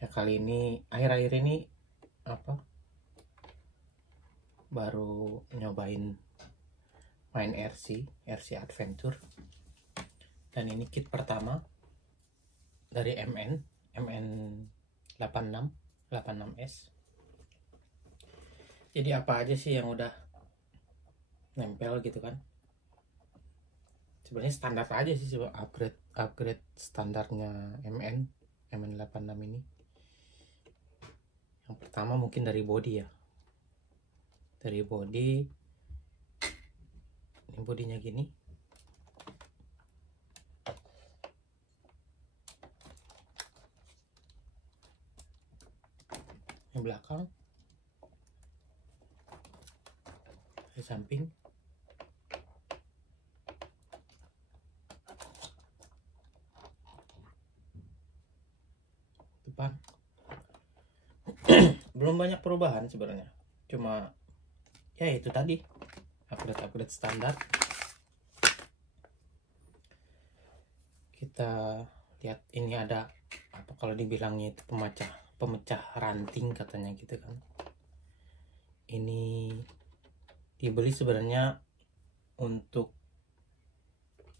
Ya kali ini akhir-akhir ini baru nyobain main RC Adventure, dan ini kit pertama dari MN 86S. Jadi apa aja sih yang udah nempel gitu kan? Sebenarnya standar aja sih, upgrade standarnya MN 86 ini. Yang pertama mungkin dari body ya. Dari body, ini bodinya gini. Yang belakang, di samping, depan. Belum banyak perubahan sebenarnya, cuma ya itu tadi, upgrade standar. Kita lihat ini ada apa, kalau dibilangnya itu pemecah ranting katanya gitu kan. Ini dibeli sebenarnya untuk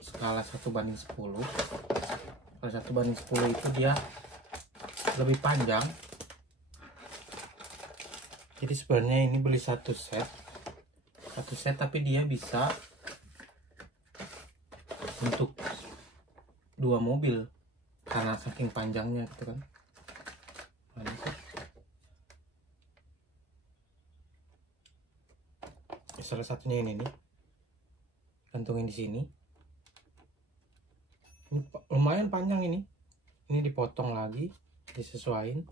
skala 1:10. Kalau 1:10 itu dia lebih panjang. Jadi sebenarnya ini beli satu set tapi dia bisa untuk 2 mobil karena saking panjangnya gitu kan. Salah satunya ini nih, gantungin di sini. Ini lumayan panjang ini dipotong lagi, disesuaikan.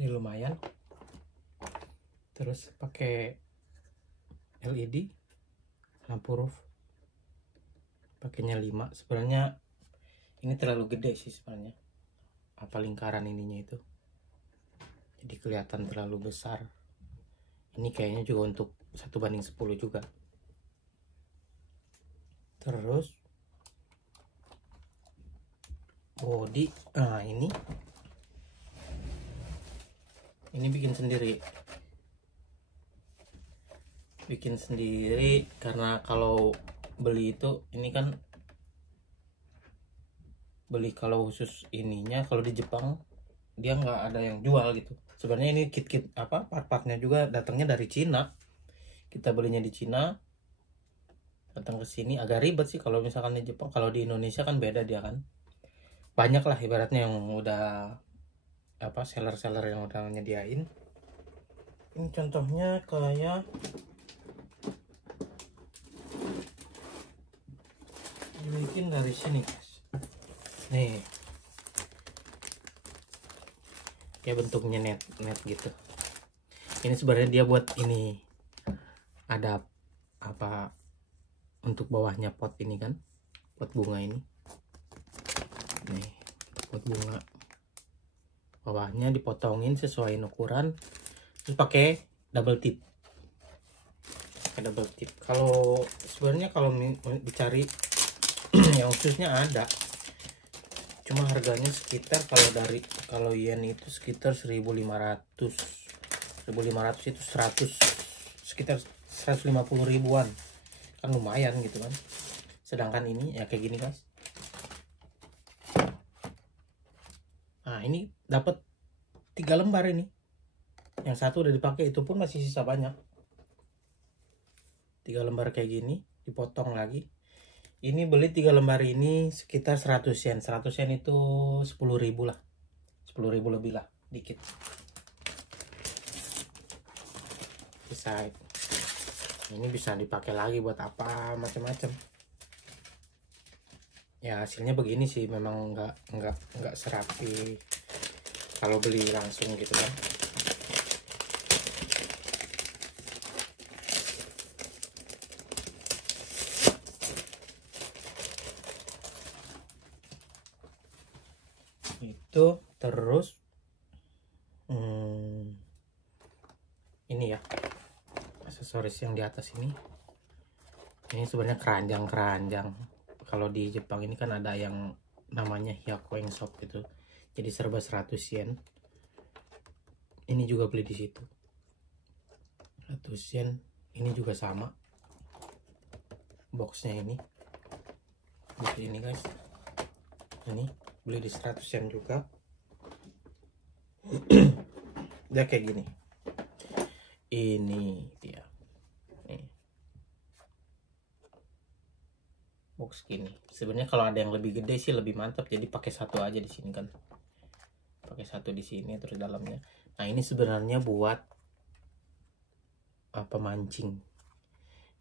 Ini lumayan. Terus pakai LED, lampu roof pakainya 5. Sebenarnya ini terlalu gede sih sebenarnya, apa lingkaran ininya itu, jadi kelihatan terlalu besar. Ini kayaknya juga untuk 1:10 juga. Terus body, ini bikin sendiri karena kalau beli itu, ini kan beli kalau khusus ininya, kalau di Jepang dia nggak ada yang jual gitu. Sebenarnya ini kit part-partnya juga datangnya dari Cina. Kita belinya di Cina, datang ke sini agak ribet sih kalau misalkan di Jepang. Kalau di Indonesia kan beda, dia kan banyak lah ibaratnya yang udah seller yang udah nyediain. Ini contohnya kayak dibikin dari sini guys. Nih ya, bentuknya net gitu. Ini sebenarnya dia buat ini, ada apa untuk bawahnya pot ini kan, pot bunga ini. Nih pot bunga, bawahnya dipotongin sesuai ukuran, terus pakai double tip. Kalau sebenarnya kalau dicari yang khususnya ada, cuma harganya sekitar kalau yen itu sekitar 1.500 itu 100, sekitar 150 ribuan kan, lumayan gitu kan. Sedangkan ini ya kayak gini guys. Nah ini dapat 3 lembar ini, yang satu udah dipakai, itu pun masih sisa banyak. 3 lembar kayak gini dipotong lagi. Ini beli 3 lembar ini sekitar 100 yen. 100 yen itu 10.000 lah. 10.000 lebih lah, dikit. Ini bisa dipakai lagi buat apa, macam-macam. Ya hasilnya begini sih, memang nggak serapi kalau beli langsung gitu kan. Itu terus ini ya, aksesoris yang di atas ini sebenarnya keranjang. Kalau di Jepang ini kan ada yang namanya Hyakueng Shop gitu. jadi serba 100 yen. Ini juga beli di situ 100 yen. Ini juga sama boxnya ini di sini guys. Ini beli di 100 yen juga. Dia kayak gini. Ini dia nih, box gini. Sebenarnya kalau ada yang lebih gede sih lebih mantap, jadi pakai satu aja di sini kan, pakai satu di sini terus dalamnya. Nah ini sebenarnya buat apa, mancing,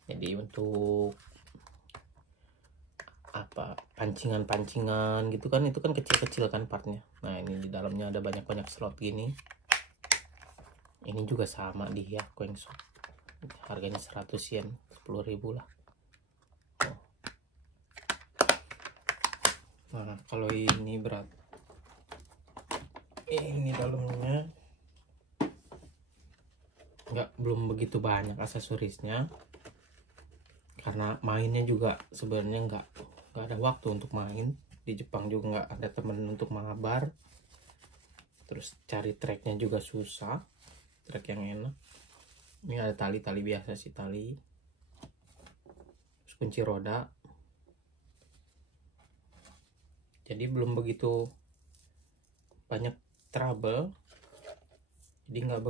jadi untuk apa, pancingan gitu kan, itu kan kecil-kecil kan partnya. Nah ini di dalamnya ada banyak slot gini. Ini juga sama di ya Coinshop, harganya 100 yen, 10.000 lah. Nah kalau ini berat, ini dalamnya belum begitu banyak aksesorisnya, karena mainnya juga sebenarnya nggak ada waktu untuk main. Di Jepang juga nggak ada temen untuk mabar, terus cari tracknya juga susah, track yang enak. Ini ada tali biasa sih, tali, terus kunci roda. Jadi belum begitu banyak trouble, jadi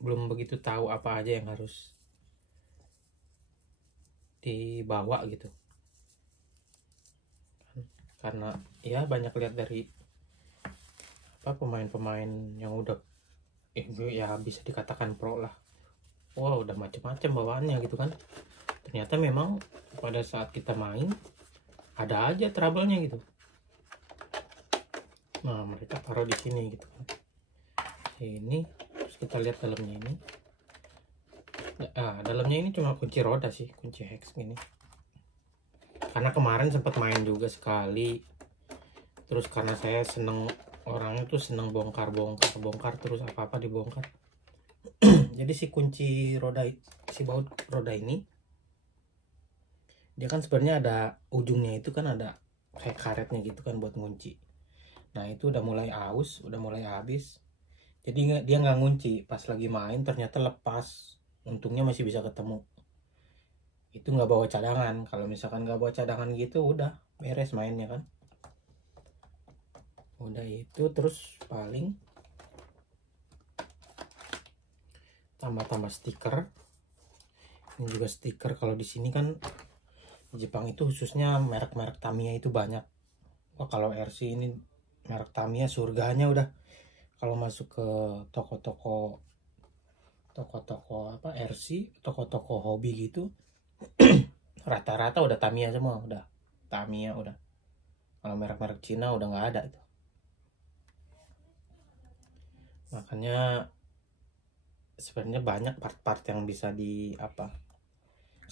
belum begitu tahu apa aja yang harus dibawa gitu, karena ya banyak lihat dari apa pemain-pemain yang udah ya bisa dikatakan pro lah. Wah udah macam-macam bawaannya gitu kan. Ternyata memang pada saat kita main ada aja trouble-nya gitu. Nah mereka taruh di sini gitu kan. Ini terus kita lihat dalamnya ini. Dalamnya ini cuma kunci roda sih, kunci hex gini. Karena kemarin sempat main juga sekali. Terus karena saya seneng, orangnya tuh seneng bongkar terus apa-apa dibongkar. Jadi si kunci roda, si baut roda ini, dia kan sebenarnya ada ujungnya itu kan ada kayak karetnya gitu kan buat ngunci. Nah itu udah mulai aus, udah mulai habis. Jadi dia nggak ngunci, pas lagi main ternyata lepas. Untungnya masih bisa ketemu. Itu nggak bawa cadangan. Kalau misalkan nggak bawa cadangan gitu udah beres mainnya kan. Udah itu terus paling tambah stiker. Ini juga stiker. Kalau di sini kan di Jepang itu khususnya merek-merek Tamiya itu banyak. Wah kalau RC ini merek Tamiya surganya udah. Kalau masuk ke toko-toko apa RC, toko-toko hobi gitu, rata-rata udah Tamiya semua, udah Tamiya udah. Kalau merek-merek Cina udah nggak ada itu. Makanya sebenarnya banyak part-part yang bisa di apa,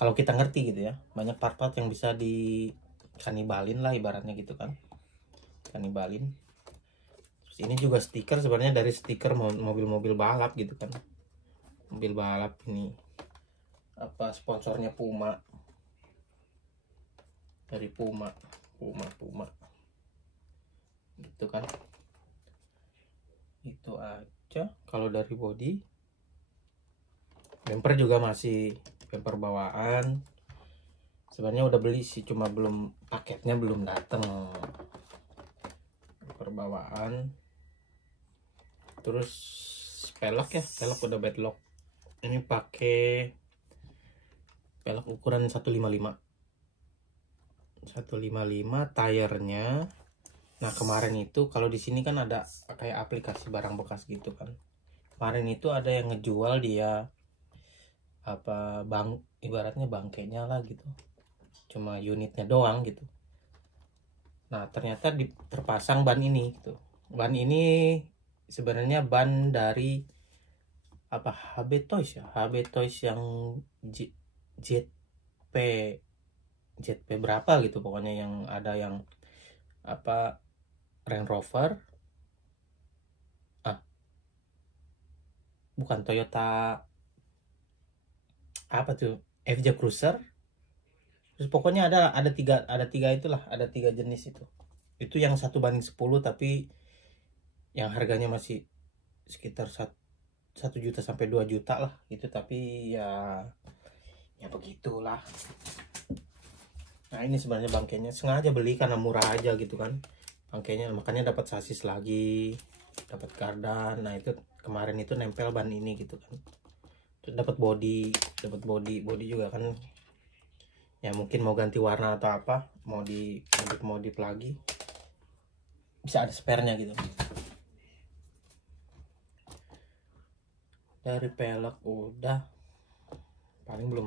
kalau kita ngerti gitu ya, banyak part-part yang bisa di kanibalin lah ibaratnya gitu kan, kanibalin. Terus ini juga stiker, sebenarnya dari stiker mobil-mobil balap gitu kan, mobil balap ini apa, sponsornya Puma, dari Puma gitu kan. Itu aja. Kalau dari body, bumper juga masih bumper bawaan. Sebenarnya udah beli sih, cuma belum, paketnya belum datang. Bumper bawaan. Terus pelek ya, pelek udah bedlock. Ini pakai pelek ukuran 155. 155 tayarnya. Nah kemarin itu kalau di sini kan ada kayak aplikasi barang bekas gitu kan. Kemarin itu ada yang ngejual dia apa, ibaratnya bangkainya lah gitu, cuma unitnya doang gitu. Nah ternyata terpasang ban ini gitu. Ban ini sebenarnya ban dari apa, HB Toys ya, HB Toys yang ZP berapa gitu pokoknya, yang ada yang apa Range Rover, bukan Toyota apa tuh, FJ Cruiser. Terus pokoknya ada tiga itulah, ada 3 jenis itu yang 1:10, tapi yang harganya masih sekitar 1 juta sampai 2 juta lah gitu, tapi ya begitulah. Nah ini sebenarnya bangkainya sengaja beli karena murah aja gitu kan bangkainya, makanya dapat sasis lagi, dapat kardan. Nah itu kemarin itu nempel ban ini gitu kan, terus dapat body juga kan, ya mungkin mau ganti warna atau apa, mau di modif lagi, bisa ada sparenya gitu. Dari pelek udah, paling belum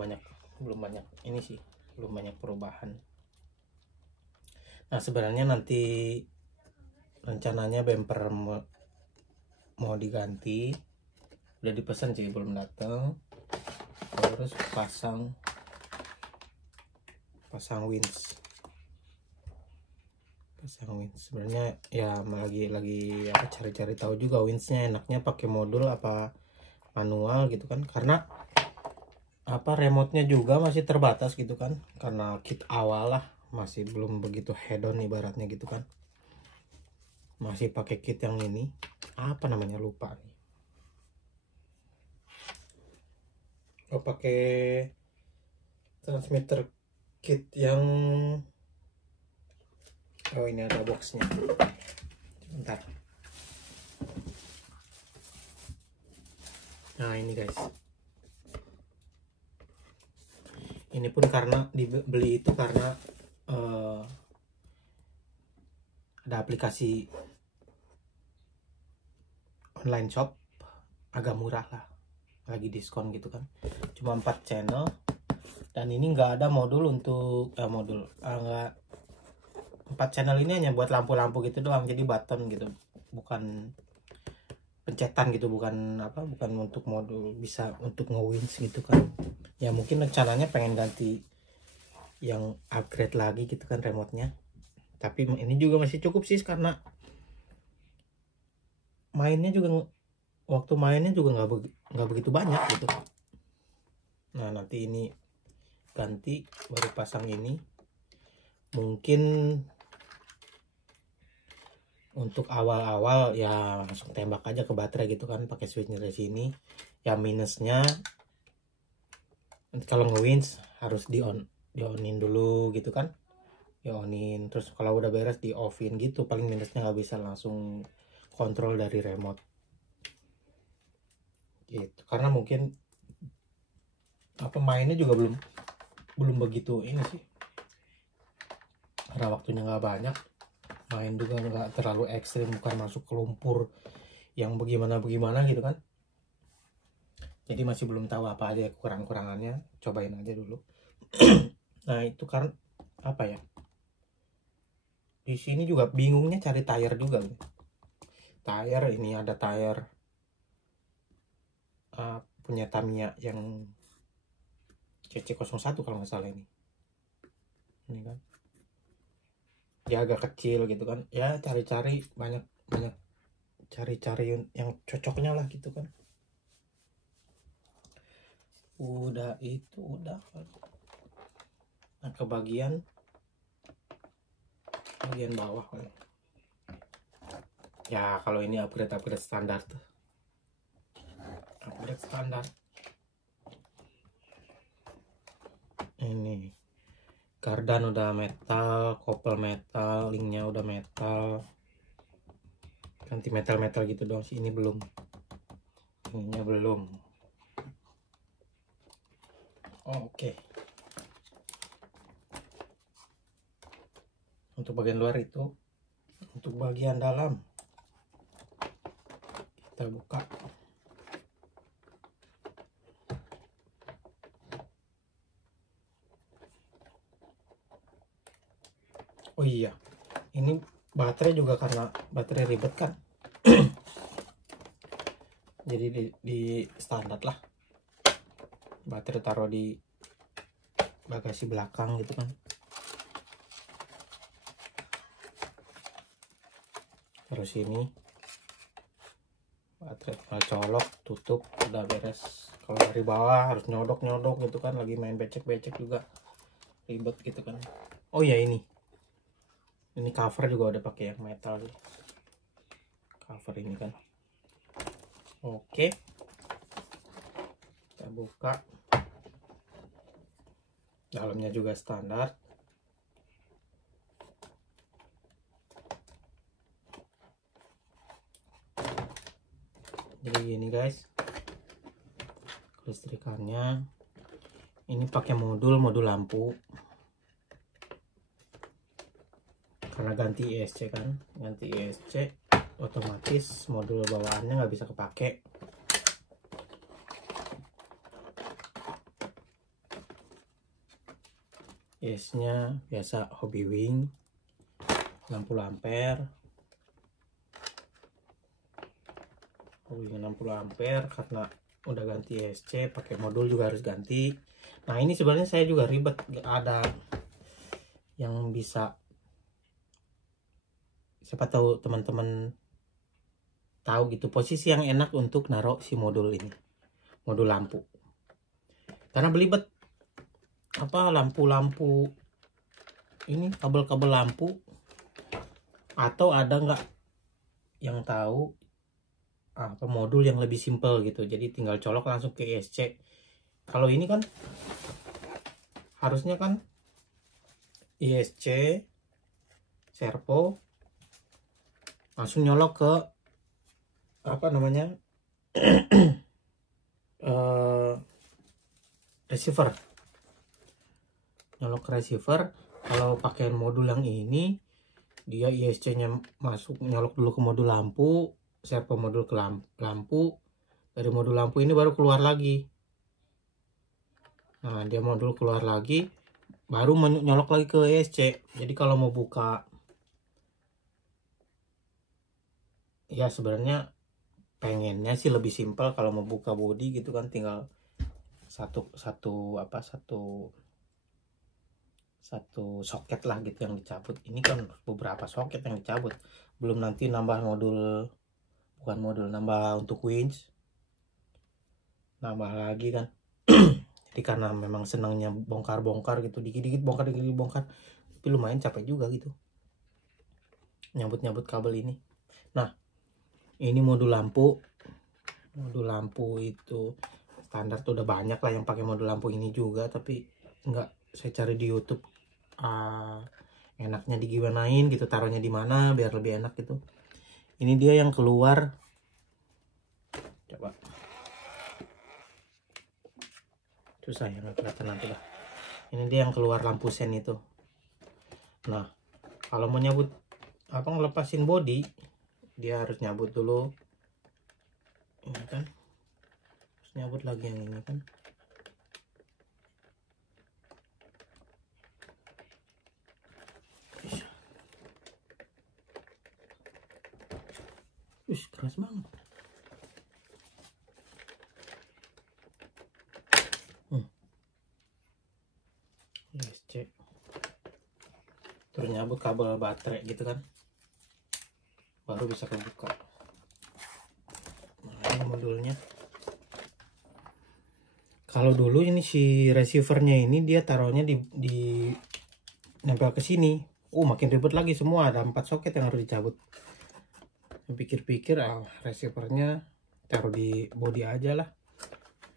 banyak ini sih, belum banyak perubahan. Nah sebenarnya nanti rencananya bumper mau diganti, udah dipesan sih belum datang. Terus pasang winch sebenarnya ya lagi apa, cari-cari tahu juga winchnya enaknya pakai modul apa manual gitu kan, karena apa remote-nya juga masih terbatas gitu kan, karena kit awal lah, masih belum begitu hedon ibaratnya gitu kan, masih pakai kit yang ini apa namanya lupa nih, pakai transmitter kit yang ini ada boxnya, bentar. Nah ini guys, ini pun karena dibeli itu karena ada aplikasi online shop agak murah lah, lagi diskon gitu kan, cuma 4 channel, dan ini nggak ada modul untuk nggak, 4 channel ini hanya buat lampu-lampu gitu doang, jadi button gitu, bukan pencetan gitu, bukan untuk modul bisa untuk nge-winch gitu kan. Ya mungkin rencananya pengen ganti yang upgrade lagi gitu kan remote-nya, tapi ini juga masih cukup sih karena waktu mainnya juga nggak begitu banyak gitu. Nah nanti ini ganti baru pasang ini, mungkin untuk awal-awal ya langsung tembak aja ke baterai gitu kan, pakai switch dari sini. Ya minusnya kalau nge-winch harus di-onin dulu gitu kan, di-onin, terus kalau udah beres di offin gitu, paling minusnya nggak bisa langsung kontrol dari remote gitu, karena mungkin apa mainnya juga belum begitu ini sih, karena waktunya nggak banyak, main juga nggak terlalu ekstrim, bukan masuk ke lumpur yang bagaimana gitu kan, jadi masih belum tahu apa aja kurang-kurangannya, cobain aja dulu. Nah itu kan apa ya, di sini juga bingungnya cari tire juga. Tire ini ada tire punya Tamiya yang CC01 kalau nggak salah, ini kan dia agak kecil gitu kan, ya cari-cari banyak cari-cari yang cocoknya lah gitu kan. Udah nah ke bagian bawah kan. Ya kalau ini upgrade standar tuh, upgrade standar. Ini kardan udah metal, kopel metal, linknya udah metal, ganti metal gitu dong sih, ini belum, ininya belum. Oke. Untuk bagian luar itu, untuk bagian dalam kita buka. Oh iya, ini baterai juga, karena baterai ribet kan. Jadi di standar lah, baterai taruh di bagasi belakang gitu kan, terus ini baterai tinggal colok, tutup, udah beres. Kalau dari bawah harus nyodok gitu kan, lagi main becek juga ribet gitu kan. Oh ya ini cover juga udah pakai yang metal, cover ini kan. Oke, kita buka. Dalamnya juga standar. Jadi gini guys, kelistrikannya ini pakai modul lampu. Karena ganti ISC kan, ganti ISC otomatis modul bawaannya nggak bisa kepake. ISC-nya biasa Hobbywing, lampu ampere. Hobbywing 60 ampere, karena udah ganti ISC, pakai modul juga harus ganti. Nah ini sebenarnya saya juga ribet, nggak ada yang bisa. Siapa tahu teman-teman tahu gitu posisi yang enak untuk naruh si modul ini, modul lampu. Karena belibet lampu-lampu ini, kabel-kabel lampu. Atau ada nggak yang tahu modul yang lebih simple gitu, jadi tinggal colok langsung ke ISC. Kalau ini kan harusnya kan ISC servo langsung nyolok ke receiver, nyolok ke receiver. Kalau pakai modul yang ini, dia ISC-nya masuk nyolok dulu ke modul lampu, servo modul ke lampu, dari modul lampu ini baru keluar lagi. Nah dia modul keluar lagi, baru nyolok lagi ke ISC. Jadi kalau mau buka, ya sebenarnya pengennya sih lebih simpel. Kalau mau buka bodi gitu kan, tinggal satu soket lah gitu yang dicabut. Ini kan beberapa soket yang dicabut, belum nanti nambah nambah untuk winch, nambah lagi kan. Jadi karena memang senangnya bongkar-bongkar gitu, dikit-dikit bongkar, tapi lumayan capek juga gitu nyabut kabel ini. Nah ini modul lampu itu standar tuh udah banyak lah yang pakai modul lampu ini juga, tapi nggak, saya cari di YouTube enaknya digimanain gitu, taruhnya di mana biar lebih enak gitu. Ini dia yang keluar, coba susah ya, nggak kelihatan nanti lah. Ini dia yang keluar lampu sen itu. Nah kalau mau nyabut ngelepasin bodi, dia harus nyabut dulu ini kan, terus nyabut lagi yang ini kan. Keras banget. ISC terus nyabut kabel baterai gitu kan, baru bisa kebuka. Nah ini modulnya. Kalau dulu ini si receivernya ini dia taruhnya di nempel ke sini. Makin ribet lagi, semua ada 4 soket yang harus dicabut. Pikir-pikir receivernya taruh di bodi aja lah,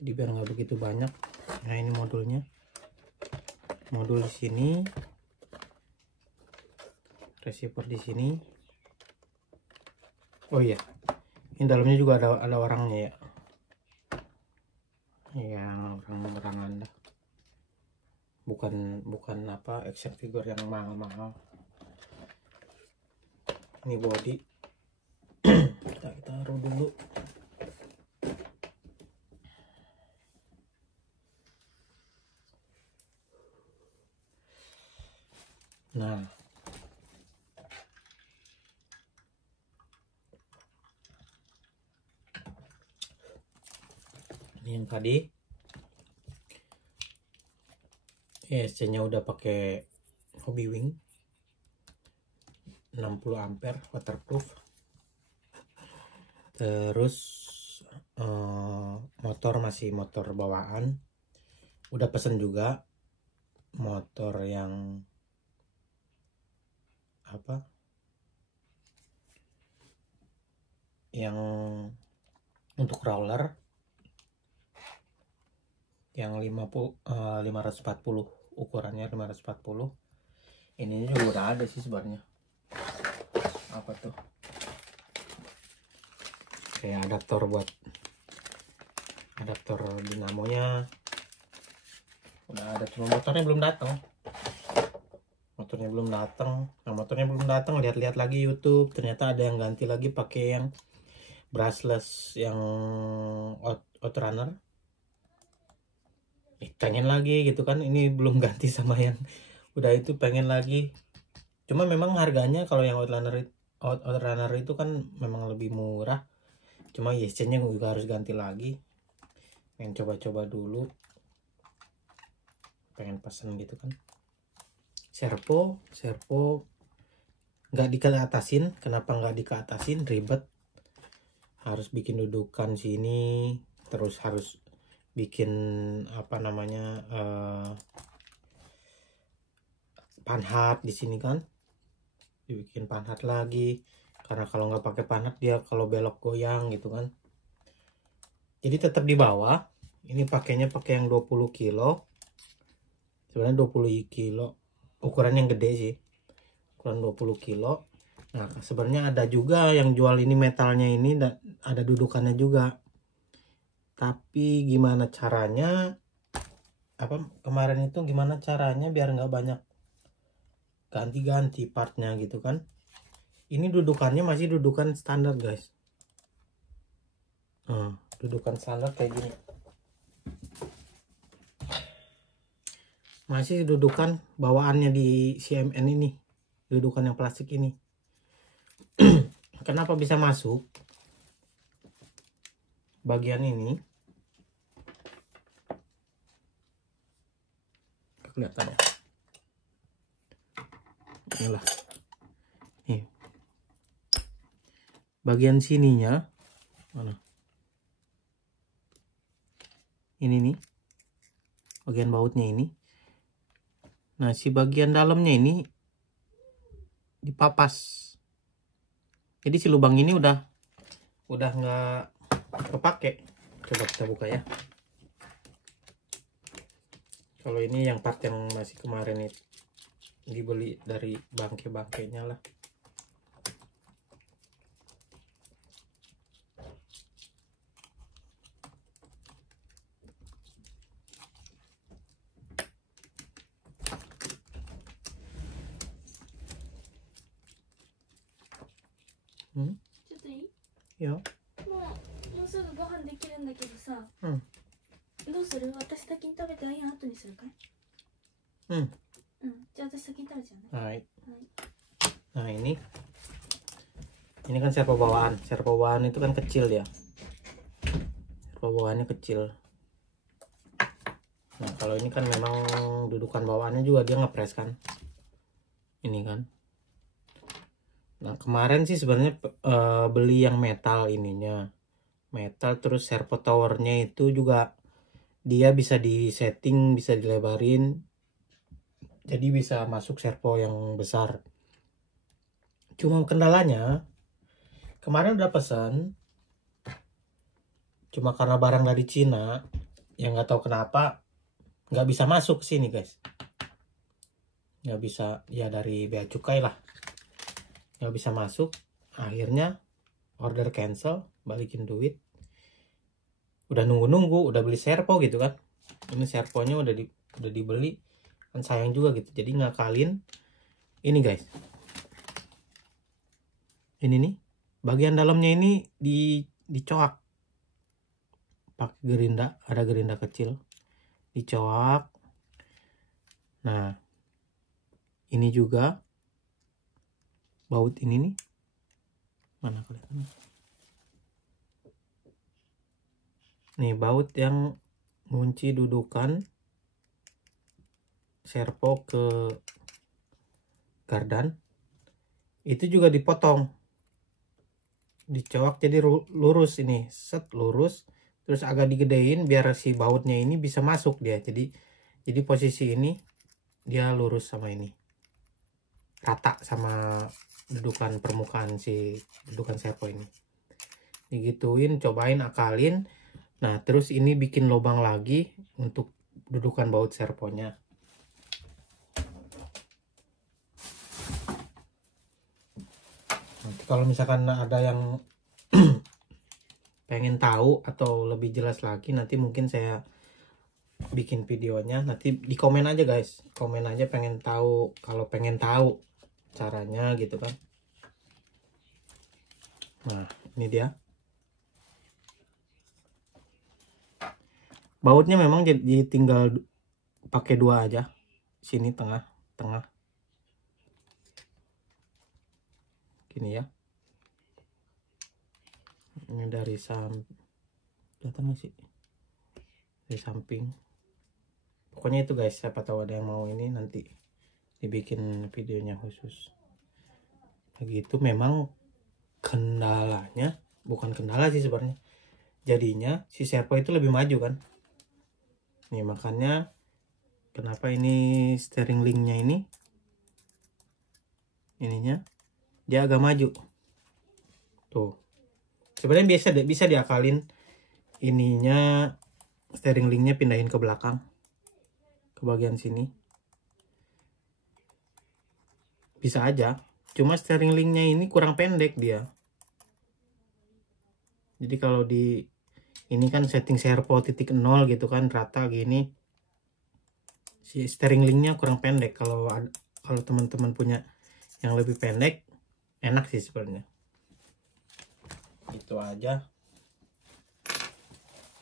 jadi biar nggak begitu banyak. Nah ini modulnya, modul di sini, receiver di sini. Oh iya, ini dalamnya juga ada orangnya ya, yang orang-orangan dah, bukan action figure yang mahal-mahal. Ini body kita taruh dulu. Nah ini yang tadi ISC-nya udah pakai Hobbywing 60 ampere waterproof. Terus motor masih motor bawaan, udah pesen juga motor yang yang untuk roller yang 540 ukurannya 540. Ini juga udah ada sih sebenarnya. Apa tuh? Kayak adaptor dinamonya udah ada, cuma motornya belum datang. Nah, motornya belum datang, lihat-lihat lagi YouTube, ternyata ada yang ganti lagi pakai yang brushless yang outrunner. Pengen lagi gitu kan, ini belum ganti sama yang udah itu, pengen lagi. Cuma memang harganya kalau yang outrunner itu kan memang lebih murah. Cuma ISC-nya juga harus ganti lagi. Pengen coba-coba dulu, pengen pesen gitu kan. Servo nggak dikeatasin. Kenapa nggak dikeatasin? Ribet, harus bikin dudukan sini, terus harus bikin apa namanya panhat di sini kan, dibikin panhat lagi, karena kalau nggak pakai panhat dia kalau belok goyang gitu kan. Jadi tetap di bawah. Ini pakainya pakai yang 20 kilo, sebenarnya 20 kilo ukuran yang gede sih, ukuran 20 kilo. Nah sebenarnya ada juga yang jual ini metalnya ini, ada dudukannya juga. Tapi gimana caranya, kemarin itu gimana caranya biar nggak banyak ganti-ganti partnya gitu kan. Ini dudukannya masih dudukan standar guys. Dudukan standar kayak gini, masih dudukan bawaannya di CMN ini, dudukan yang plastik ini. Kenapa bisa masuk bagian ini? Kelihatan ya? Inilah. Nih. Bagian sininya mana? Ini nih. Bagian bautnya ini. Nah, si bagian dalamnya ini dipapas. Jadi si lubang ini udah nggak kepake. Coba kita buka ya. Kalau ini yang part yang masih kemarin itu dibeli dari bangke-bangkenya lah. Hmm? ちょっといい？ Ya. もうすぐご飯できるんだけどさ、どうする？私先に食べてあやん後にするかい？じゃあ私先に食べちゃうね。 Nah ini kan servo bawaan. Servo bawaan itu kan kecil ya. Servo bawaannya kecil. Nah kalau ini kan memang dudukan bawaannya juga dia ngepres kan. Ini kan. Nah kemarin sih sebenarnya beli yang metal ininya. Metal, terus servo towernya itu juga dia bisa disetting, bisa dilebarin. Jadi bisa masuk servo yang besar. Cuma kendalanya kemarin udah pesan, cuma karena barang dari Cina yang nggak tahu kenapa nggak bisa masuk ke sini guys. Nggak bisa, ya dari bea cukai lah, nggak bisa masuk. Akhirnya order cancel, balikin duit. Udah nunggu, udah beli servo gitu kan. Ini servonya udah dibeli, kan sayang juga gitu. Jadi ngakalin ini guys. Ini nih, bagian dalamnya ini dicoak pakai gerinda, ada gerinda kecil, dicoak. Nah ini juga baut ini nih, mana kelihatan nih, baut yang ngunci dudukan servo ke gardan itu juga dipotong, dicoak jadi lurus. Ini set lurus, terus agak digedein biar si bautnya ini bisa masuk dia. Jadi posisi ini dia lurus sama ini, rata sama dudukan permukaan si dudukan servo ini. digituin, cobain akalin. Nah terus ini bikin lubang lagi untuk dudukan baut servonya. Nanti kalau misalkan ada yang pengen tahu atau lebih jelas lagi, nanti mungkin saya bikin videonya. Nanti di komen aja guys, komen aja pengen tahu, kalau pengen tahu caranya gitu kan. Nah ini dia bautnya, memang jadi tinggal pakai 2 aja, sini tengah gini ya. Ini dari kelihatan sih, dari samping. Pokoknya itu guys, siapa tahu ada yang mau ini, nanti dibikin videonya khusus. Begitu. Memang kendalanya, bukan kendala sih sebenarnya, jadinya si servo itu lebih maju kan. Nih makanya kenapa ini steering linknya ininya dia agak maju tuh. Sebenarnya bisa diakalin ininya, steering linknya pindahin ke belakang, ke bagian sini bisa aja. Cuma steering linknya ini kurang pendek dia. Jadi kalau di ini kan setting servo 0 gitu kan, rata gini, si steering linknya kurang pendek. Kalau teman-teman punya yang lebih pendek enak sih sebenarnya. Itu aja.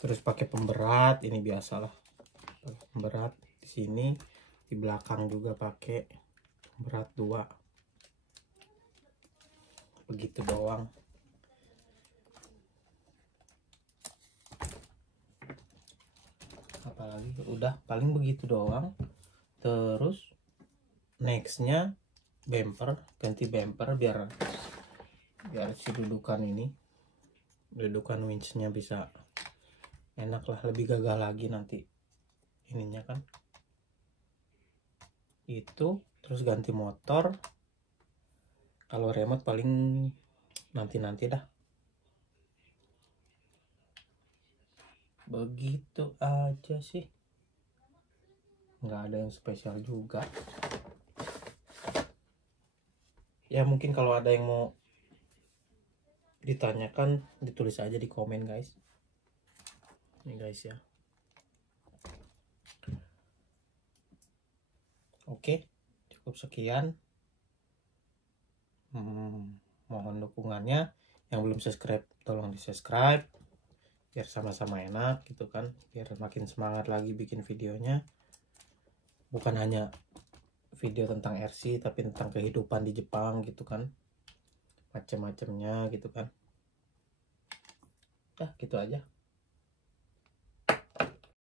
Terus pakai pemberat, ini biasalah pakai pemberat di sini, di belakang juga pakai pemberat 2. Begitu doang. Apalagi udah paling begitu doang. Terus nextnya bumper, ganti bumper biar si dudukan winchnya bisa enak lah, lebih gagah lagi nanti ininya kan. Itu terus ganti motor. Kalau remote paling nanti dah. Begitu aja sih, nggak ada yang spesial juga ya. Mungkin kalau ada yang mau ditanyakan, ditulis aja di komen guys. Ini guys ya. Oke, cukup sekian. Mohon dukungannya. Yang belum subscribe tolong di subscribe biar sama-sama enak gitu kan, biar makin semangat lagi bikin videonya. Bukan hanya video tentang RC, tapi tentang kehidupan di Jepang gitu kan, macam-macamnya gitu kan. Gitu aja.